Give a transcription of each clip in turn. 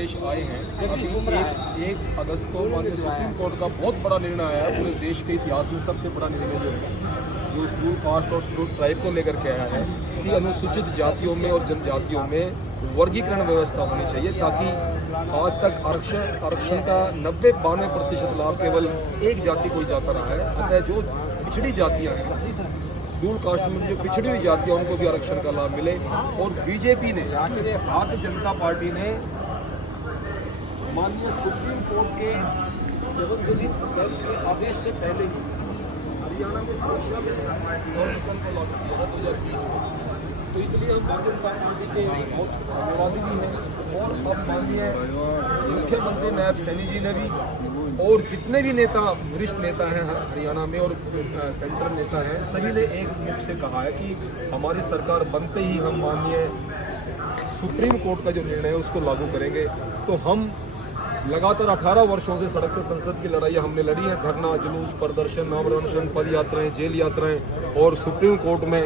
देश आए हैं। अभी 1 अगस्त को माननीय सुप्रीम कोर्ट का बहुत बड़ा निर्णय आया है, पूरे देश के इतिहास में सबसे बड़ा निर्णय जो है, जो शेड्यूल कास्ट और शेड्यूल ट्राइब को लेकर के आया है कि अनुसूचित जातियों में और जनजातियों में वर्गीकरण व्यवस्था होनी चाहिए, ताकि आज तक आरक्षण का 90-92% लाभ केवल एक जाति को ही जाता रहा है। अतः जो पिछड़ी जातियाँ हैं, शेड्यूल कास्ट में जो पिछड़ी हुई जातियाँ, उनको भी आरक्षण का लाभ मिले। और बीजेपी ने, भारतीय जनता पार्टी ने माननीय सुप्रीम कोर्ट के सर्वजनित बेंच के आदेश से पहले ही हरियाणा में सुरक्षा के कार्यक्रम को लागू किया था 2020 में। तो इसलिए हम भारतीय जनता पार्टी के बहुत धन्यवादी भी हैं। और अब माननीय मुख्यमंत्री नायब सैनी जी ने भी, और जितने भी नेता, वरिष्ठ नेता हैं हरियाणा में और सेंट्रल नेता हैं, सभी ने एक मुख से कहा है कि हमारी सरकार बनते ही हम माननीय सुप्रीम कोर्ट का जो निर्णय है उसको लागू करेंगे। तो हम लगातार 18 वर्षों से सड़क से संसद की लड़ाई हमने लड़ी है, धरना, जुलूस, प्रदर्शन, अनशन, पद यात्राएं, जेल यात्राएं, और सुप्रीम कोर्ट में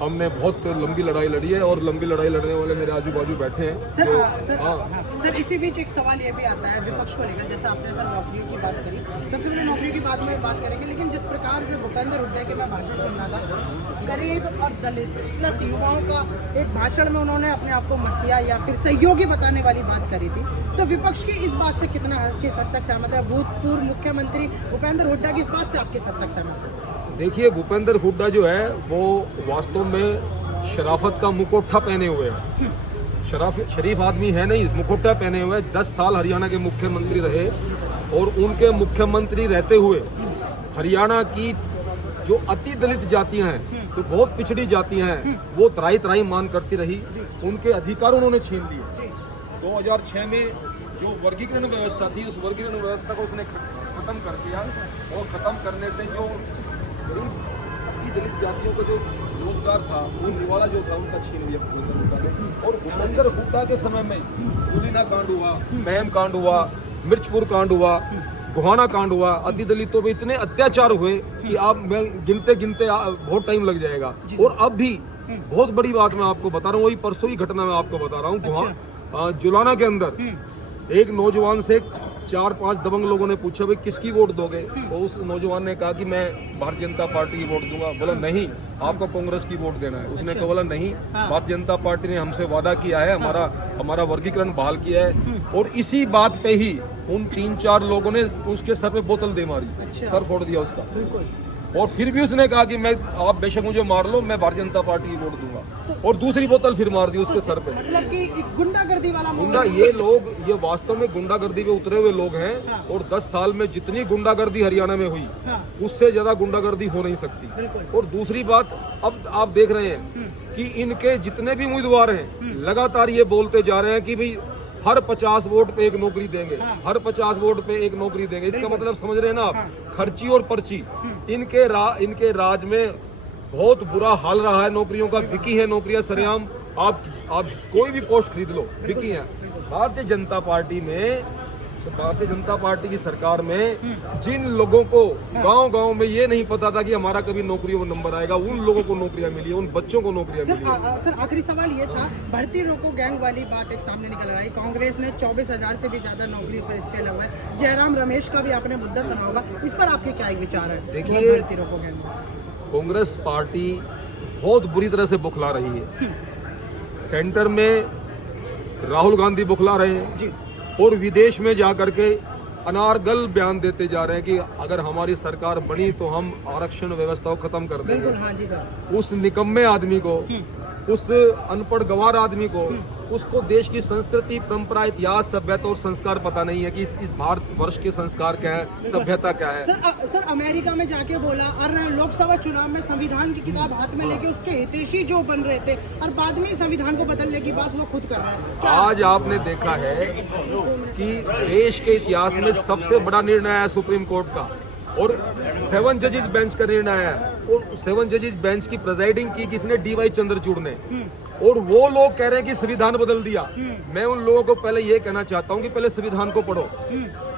हमने बहुत लंबी लड़ाई लड़ी है। और लंबी लड़ाई लड़ने वाले मेरे आजू बाजू बैठे हैं। सर इसी बीच एक सवाल ये भी आता है विपक्ष को लेकर, जैसे आपने सर नौकरियों की बात करी, सबसे पहले नौकरियों की बात में बात करेंगे, लेकिन जिस प्रकार से भूपेंद्र हुड्डा के मैं भाषण सुन रहा था, गरीब और दलित प्लस युवाओं का एक भाषण में उन्होंने अपने आप को मसीहा या फिर सहयोगी बताने वाली बात करी थी। तो विपक्ष की इस बात से कितना किस हद तक सहमत है? भूतपूर्व मुख्यमंत्री भूपेंद्र हुड्डा की इस बात से आप किस हद तक सहमत है? देखिए, भूपेंद्र हुड्डा जो है वो वास्तव में शराफत का मुखौटा पहने हुए हैं। शरीफ आदमी है नहीं, मुखौटा पहने हुए। 10 साल हरियाणा के मुख्यमंत्री रहे, और उनके मुख्यमंत्री रहते हुए हरियाणा की जो अति दलित जातियां हैं, तो बहुत पिछड़ी जातियां हैं, वो त्राही त्राही मान करती रही। उनके अधिकार उन्होंने छीन लिए। 2006 में जो वर्गीकरण व्यवस्था थी, उस वर्गीकरण व्यवस्था को उसने खत्म कर दिया, और खत्म करने से जो गरीब अति दलित जातियों का जो रोजगार था, वो निवाला जो था, उनका छीन लिया भूपेंद्र हुड्डा ने। और भूपेंद्र हुड्डा के समय में गुलीना कांड हुआ, महम कांड हुआ, मिर्चपुर कांड हुआ, गोहाना कांड हुआ, अति दलितों पे इतने अत्याचार हुए कि आप मैं गिनते गिनते बहुत टाइम लग जाएगा। और अब भी बहुत बड़ी बात मैं आपको बता रहा हूँ, वही परसों ही घटना मैं आपको बता रहा हूँ। जुलाना के अंदर एक नौजवान से 4-5 दबंग लोगों ने पूछा, भाई किसकी वोट दोगे? तो उस नौजवान ने कहा कि मैं भारतीय जनता पार्टी की वोट दूंगा। बोला नहीं, आपको कांग्रेस की वोट देना है। उसने कहा, बोला नहीं, भारतीय जनता पार्टी ने हमसे वादा किया है, हमारा वर्गीकरण बहाल किया है। और इसी बात पे ही उन 3-4 लोगों ने उसके सर पे बोतल दे मारी, सर फोड़ दिया उसका। और फिर भी उसने कहा कि मैं, आप बेशक मुझे मार लो, मैं भारतीय जनता पार्टी की वोट दूंगा। और दूसरी बोतल फिर मार दी उसके सर पे। मतलब कि गुंडागर्दी वाला गुंडा, ये लोग, ये वास्तव में गुंडागर्दी पे उतरे हुए लोग हैं। और 10 साल में जितनी गुंडागर्दी हरियाणा में हुई, उससे ज्यादा गुंडागर्दी हो नहीं सकती। और दूसरी बात, अब आप देख रहे हैं कि इनके जितने भी उम्मीदवार हैं, लगातार ये बोलते जा रहे हैं कि भाई हर 50 वोट पे एक नौकरी देंगे, हर 50 वोट पे एक नौकरी देंगे। इसका मतलब समझ रहे हैं ना आप, खर्ची और पर्ची। इनके राज में बहुत बुरा हाल रहा है, नौकरियों का बिकी है नौकरियां सरेआम। आप कोई भी पोस्ट खरीद लो, बिकी है। भारतीय जनता पार्टी की सरकार में जिन लोगों को गांव-गांव में ये नहीं पता था कि हमारा कभी नौकरियों में नंबर आएगा, उन लोगों को नौकरियां मिली, उन बच्चों को नौकरियां मिली। सर आखिरी सवाल ये था, भर्ती रोको गैंग वाली बात एक सामने निकल आई। कांग्रेस ने 24,000 से भी ज्यादा नौकरी पर स्टे लगवाए। जयराम रमेश का भी आपने मुद्दा सुना होगा, इस पर आपके क्या विचार है? देखिए, भर्ती रोको गैंग, कांग्रेस पार्टी बहुत बुरी तरह से बुखला रही है। सेंटर में राहुल गांधी बुखला रहे हैं, और विदेश में जाकर के अनारगल बयान देते जा रहे हैं कि अगर हमारी सरकार बनी तो हम आरक्षण व्यवस्था को खत्म कर देंगे। हाँ जी सर। उस निकम्मे आदमी को, उस अनपढ़ गंवार आदमी को, उसको देश की संस्कृति, परंपरा, इतिहास, सभ्यता और संस्कार पता नहीं है कि इस भारत वर्ष के संस्कार क्या है, सभ्यता क्या है। सर अमेरिका में जाके बोला, और लोकसभा चुनाव में संविधान की किताब हाथ में लेके उसके हितैषी जो बन रहे थे, और बाद में संविधान को बदलने की बात वो खुद कर रहा है। आज आपने देखा है कि देश के इतिहास में सबसे बड़ा निर्णय है सुप्रीम कोर्ट का, और 7 जजेस बेंच का निर्णय है। और 7 जजेस बेंच की प्रेजाइडिंग की किसने? DY चंद्रचूड़ ने। और वो लोग कह रहे हैं कि संविधान बदल दिया। मैं उन लोगों को पहले ये कहना चाहता हूँ कि पहले संविधान को पढ़ो,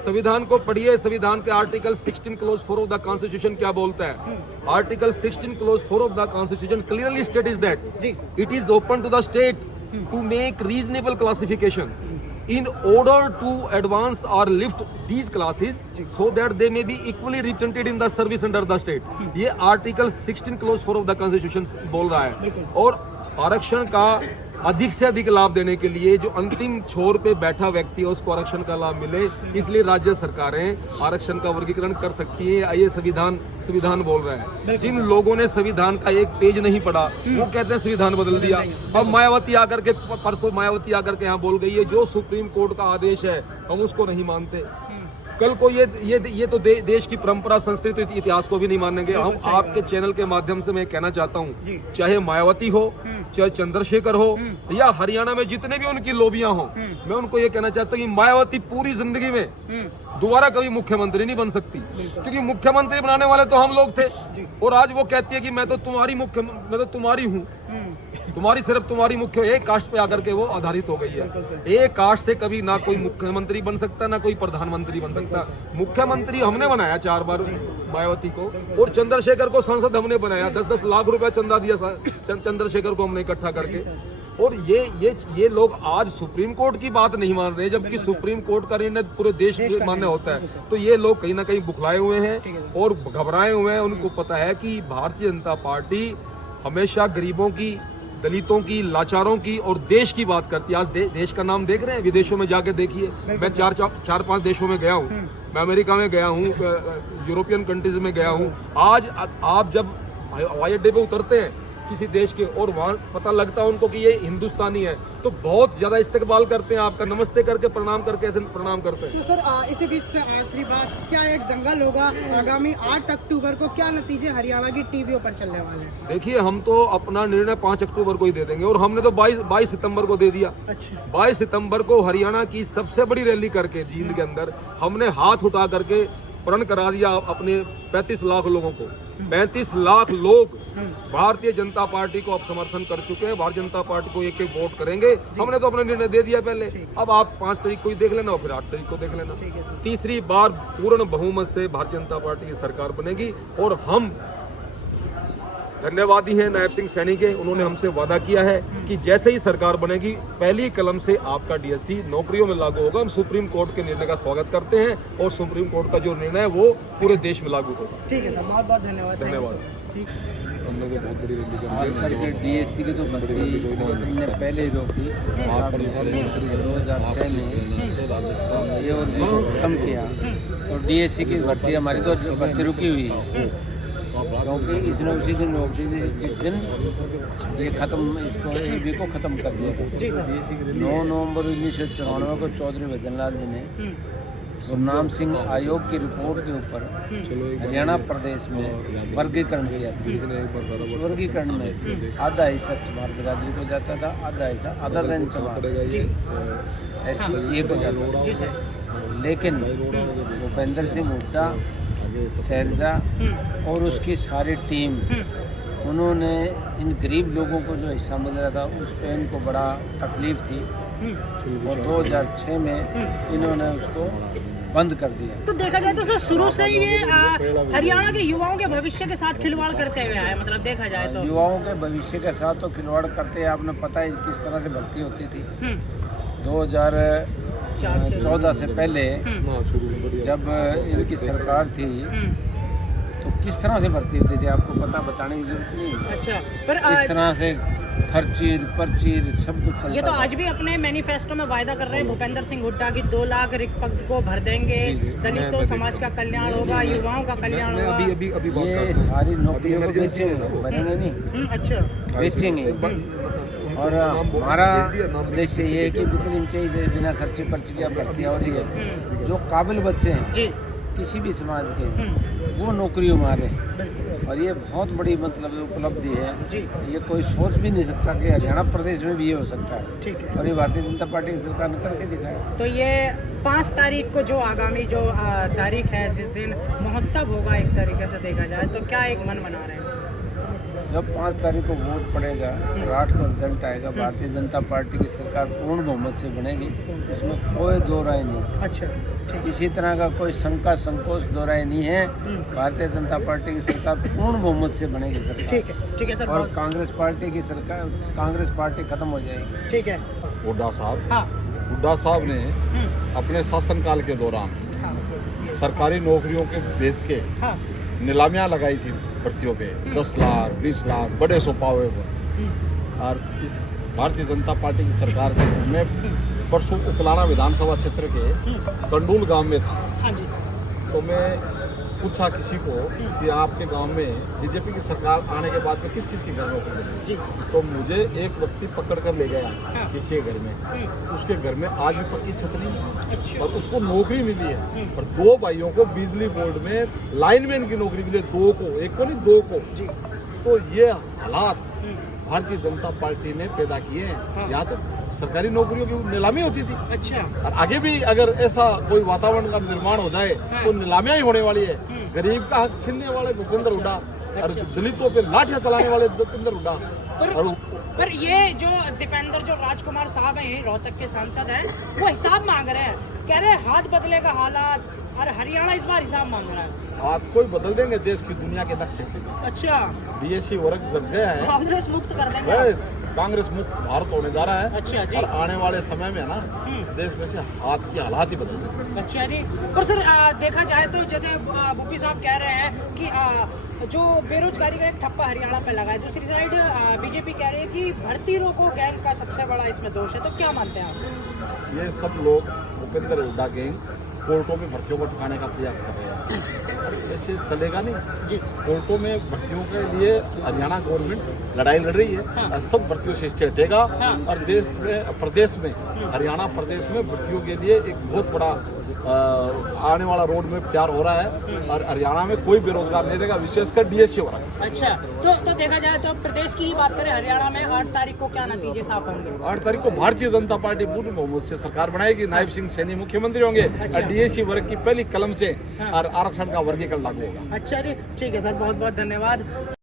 संविधान को पढ़िए। संविधान के article 16 clause 4 of the constitution क्या बोलता है? Article 16 clause 4 of the constitution clearly state is that it is open to the state to make reasonable classification. in order to advance or lift these classes so that they may be equally represented in the service under the state. ये article 16 clause 4 of the constitution बोल रहा है। और आरक्षण का अधिक से अधिक लाभ देने के लिए जो अंतिम छोर पे बैठा व्यक्ति है उसको आरक्षण का लाभ मिले, इसलिए राज्य सरकारें आरक्षण का वर्गीकरण कर सकती है। ये संविधान बोल रहा है। जिन लोगों ने संविधान का एक पेज नहीं पढ़ा वो कहते हैं संविधान बदल दिया। अब मायावती आकर के परसों मायावती आकर के यहाँ बोल गई है जो सुप्रीम कोर्ट का आदेश है हम उसको नहीं मानते। कल को ये तो देश की परंपरा, संस्कृति, इतिहास को भी नहीं मानेंगे। हम आपके चैनल के माध्यम से मैं कहना चाहता हूँ, चाहे मायावती हो, चाहे चंद्रशेखर हो, या हरियाणा में जितने भी उनकी लोबियां हो, मैं उनको ये कहना चाहता हूँ कि मायावती पूरी जिंदगी में दोबारा कभी मुख्यमंत्री नहीं बन सकती, क्योंकि मुख्यमंत्री बनाने वाले तो हम लोग थे। और आज वो कहती है कि मैं तो तुम्हारी हूँ, तुम्हारी सिर्फ तुम्हारी मुख्य, एक कास्ट पे आकर के वो आधारित हो गई है। एक कास्ट से कभी ना कोई मुख्यमंत्री बन सकता, ना कोई प्रधानमंत्री बन सकता। मुख्यमंत्री हमने बनाया 4 बार मायावती को, और चंद्रशेखर को सांसद हमने बनाया। 10-10 लाख रुपया चंदा दिया चंद्रशेखर को हमने इकट्ठा करके। और ये लोग आज सुप्रीम कोर्ट की बात नहीं मान रहे, जबकि सुप्रीम कोर्ट का निर्णय पूरे देश में मान्य होता है। तो ये लोग कहीं ना कहीं बुखलाए हुए हैं और घबराए हुए हैं। उनको पता है कि भारतीय जनता पार्टी हमेशा गरीबों की, दलितों की, लाचारों की और देश की बात करती है। आज देश का नाम देख रहे हैं, विदेशों में जाके देखिए। मैं 4-5 देशों में गया हूँ, मैं अमेरिका में गया हूँ, यूरोपियन कंट्रीज में गया हूँ। आज आप जब हवाई अड्डे पे उतरते हैं किसी देश के और वहाँ पता लगता है उनको कि ये हिंदुस्तानी है, तो बहुत ज्यादा इस्तेकबाल करते हैं, आपका नमस्ते करके प्रणाम करके ऐसे प्रणाम करते हैं। तो सर इसी बीच में आखिरी बात, क्या एक दंगल होगा आगामी 8 अक्टूबर को? क्या नतीजे हरियाणा की टीवियों पर चलने वाले हैं? देखिए, हम तो अपना निर्णय 5 अक्टूबर को ही दे देंगे, और हमने तो 22 सितंबर को दे दिया। अच्छा। 22 सितंबर को हरियाणा की सबसे बड़ी रैली करके जींद के अंदर हमने हाथ उठा करके प्रण करा दिया अपने 35 लाख लोगों को। 35 लाख लोग भारतीय जनता पार्टी को अब समर्थन कर चुके हैं। भारतीय जनता पार्टी को एक वोट करेंगे। हमने तो अपना निर्णय दे दिया पहले। अब आप 5 तारीख को ही देख लेना और फिर 8 तारीख को देख लेना। तीसरी बार पूर्ण बहुमत से भारतीय जनता पार्टी की सरकार बनेगी। और हम धन्यवादी हैं नायब सिंह सैनी के, उन्होंने हमसे वादा किया है कि जैसे ही सरकार बनेगी पहली कलम से आपका डीएससी नौकरियों में लागू होगा। हम सुप्रीम कोर्ट के निर्णय का स्वागत करते हैं और सुप्रीम कोर्ट का जो निर्णय है वो पूरे देश में लागू होगा। ठीक है सर, बहुत बहुत धन्यवाद। खास करके डीएससी की तो भर्ती ने पहले ही रोक दी 2006 में, ये और भी खत्म किया। और डीएससी की भर्ती हमारी तो भर्ती रुकी हुई है, क्योंकि इसने उसी दिन रोक दी थी जिस दिन ये खत्म, इसको एबी को खत्म कर दिया था। 9 नवंबर 1994 को चौधरी भजनलाल जी ने गुरनाम सिंह आयोग की रिपोर्ट के ऊपर हरियाणा प्रदेश में वर्गीकरण किया था। वर्गीकरण में आधा हिस्सा चमार बिरादरी को जाता था, आधा हिस्सा अदर देन चमार ऐसी एक हो जाता था। लेकिन भूपेंद्र सिंह हुड्डा, शैलजा और उसकी सारी टीम, उन्होंने इन गरीब लोगों को जो हिस्सा मिल रहा था उस पर इनको बड़ा तकलीफ थी और 2006 में इन्होंने उसको बंद कर दिया। तो देखा जाए तो सर शुरू से ही ये हरियाणा के युवाओं के भविष्य के साथ खिलवाड़ करते हुए आए, मतलब देखा जाए तो युवाओं के भविष्य के साथ तो खिलवाड़ करते हैं। आपने पता है किस तरह से भर्ती होती थी। 2014 से पहले जब इनकी सरकार थी तो किस तरह से भर्ती होती थी आपको पता, बताने की जरूरत नहीं। अच्छा, पर इस तरह से खर्चीर पर्चीर सब कुछ चलता। ये तो आज भी अपने मैनिफेस्टो में वायदा कर रहे हैं भूपेंद्र सिंह हुड्डा की 2 लाख रिक्त पद को भर देंगे, दलितों समाज का कल्याण होगा, युवाओं का कल्याण होगा। ये सारी नौकरियों को बेचेंगे, बनेंगे नहीं। अच्छा, बेचेंगे। और हमारा उद्देश्य ये है कि बिल्कुल चाहिए बिना खर्चे पर्ची की भर्तियाँ हो रही है। जो काबिल बच्चे हैं जी, किसी भी समाज के, वो नौकरियों में आ रहे हैं। और ये बहुत बड़ी मतलब उपलब्धि है जी। ये कोई सोच भी नहीं सकता कि हरियाणा प्रदेश में भी ये हो सकता है। ठीक है। और ये भारतीय जनता पार्टी की सरकार ने करके दिखाया। तो ये 5 तारीख को जो आगामी जो तारीख है जिस दिन महोत्सव होगा एक तरीके से देखा जाए तो क्या एक मन बना रहे हैं? जब 5 तारीख को वोट पड़ेगा और 8 को रिजल्ट आएगा, भारतीय जनता पार्टी की सरकार पूर्ण बहुमत से बनेगी, इसमें कोई दो राय नहीं। अच्छा, किसी तरह का कोई शंका संकोच दो राय नहीं है। भारतीय जनता पार्टी की सरकार पूर्ण बहुमत से बनेगी सरकार। ठीक है सर। और कांग्रेस पार्टी की सरकार, कांग्रेस पार्टी खत्म हो जाएगी। ठीक है हुड्डा साहब, हाँ, हुड्डा साहब ने अपने शासनकाल के दौरान हाँ, सरकारी नौकरियों के बेच के हाँ, नीलामियां लगाई थी भर्तियों पे 10 लाख 20 लाख बड़े सोपावे पर। और इस भारतीय जनता पार्टी की सरकार में परसों उकलाना विधानसभा क्षेत्र के कंडूल गांव में था। हाँ जी, तो मैं पूछा किसी को कि आपके गांव में बीजेपी की सरकार आने के बाद में किस किस के घर में नौकरी लगी? जी, तो मुझे एक व्यक्ति पकड़ कर ले गया हाँ। किसी के घर में। उसके घर में आज भी पक्की छत नहीं है अच्छा, और उसको नौकरी मिली है। और 2 भाइयों को बिजली बोर्ड में लाइनमैन की नौकरी मिली है, 2 को, एक को नहीं 2 को। जी, तो ये हालात भारतीय जनता पार्टी ने पैदा किए हैं। हाँ। यहाँ तो सरकारी नौकरियों की नीलामी होती थी अच्छा, और आगे भी अगर ऐसा कोई वातावरण का निर्माण हो जाए तो नीलामियां ही होने वाली है। गरीब का हक छीनने वाले भूपेंद्र हुड्डा और दलितों पे लाठियां चलाने वाले भूपेंद्र हुड्डा और पर ये जो दीपेंद्र जो राजकुमार साहब हैं यही रोहतक के सांसद हैं, वो हिसाब मांग रहे हैं, कह रहे हैं हाथ बदलेगा हालात, और हरियाणा इस बार हिसाब मांग रहा है। हाथ कोई बदल देंगे देश की दुनिया के नक्शे से। अच्छा, बीएससी वर्ग जग गया है, कांग्रेस मुक्त कर देंगे वह आप? कांग्रेस मुक्त भारत होने जा रहा है। अच्छा जी, और आने वाले समय में ना देश में से हाथ की हालात ही बदल देंगे। अच्छा जी। पर सर देखा जाए तो जैसे भूपी साहब कह रहे हैं कि जो बेरोजगारी का एक ठप्पा हरियाणा पे लगा है, दूसरी साइड बीजेपी कह रही है कि भर्ती रोको गैंग का सबसे बड़ा इसमें दोष है, तो क्या मानते हैं आप? ये सब लोग भूपेंद्र हुड्डा गैंग कोर्टों में भर्तियों को ठुकाने का प्रयास कर रहे हैं। ऐसे चलेगा नहीं जी, कोर्टों में भर्तियों के लिए हरियाणा गवर्नमेंट लड़ाई लड़ रही है। हाँ। और सब भर्तियों से स्टे हटेगा हाँ। और देश में प्रदेश में हरियाणा प्रदेश में भर्तियों के लिए एक बहुत बड़ा आने वाला रोड में तैयार हो रहा है। और हरियाणा में कोई बेरोजगार नहीं रहेगा, विशेषकर डीएससी हो रहा है। अच्छा, तो देखा जाए तो प्रदेश की ही बात करें, हरियाणा में 8 तारीख को क्या नतीजे साफ होंगे? 8 तारीख को भारतीय जनता पार्टी पूर्ण बहुमत से सरकार बनाएगी, नायब सिंह सैनी मुख्यमंत्री होंगे अच्छा। और डीएससी वर्ग की पहली कलम से हाँ। और आरक्षण का वर्गीकरण लागू होगा। अच्छा जी, ठीक है सर, बहुत बहुत धन्यवाद।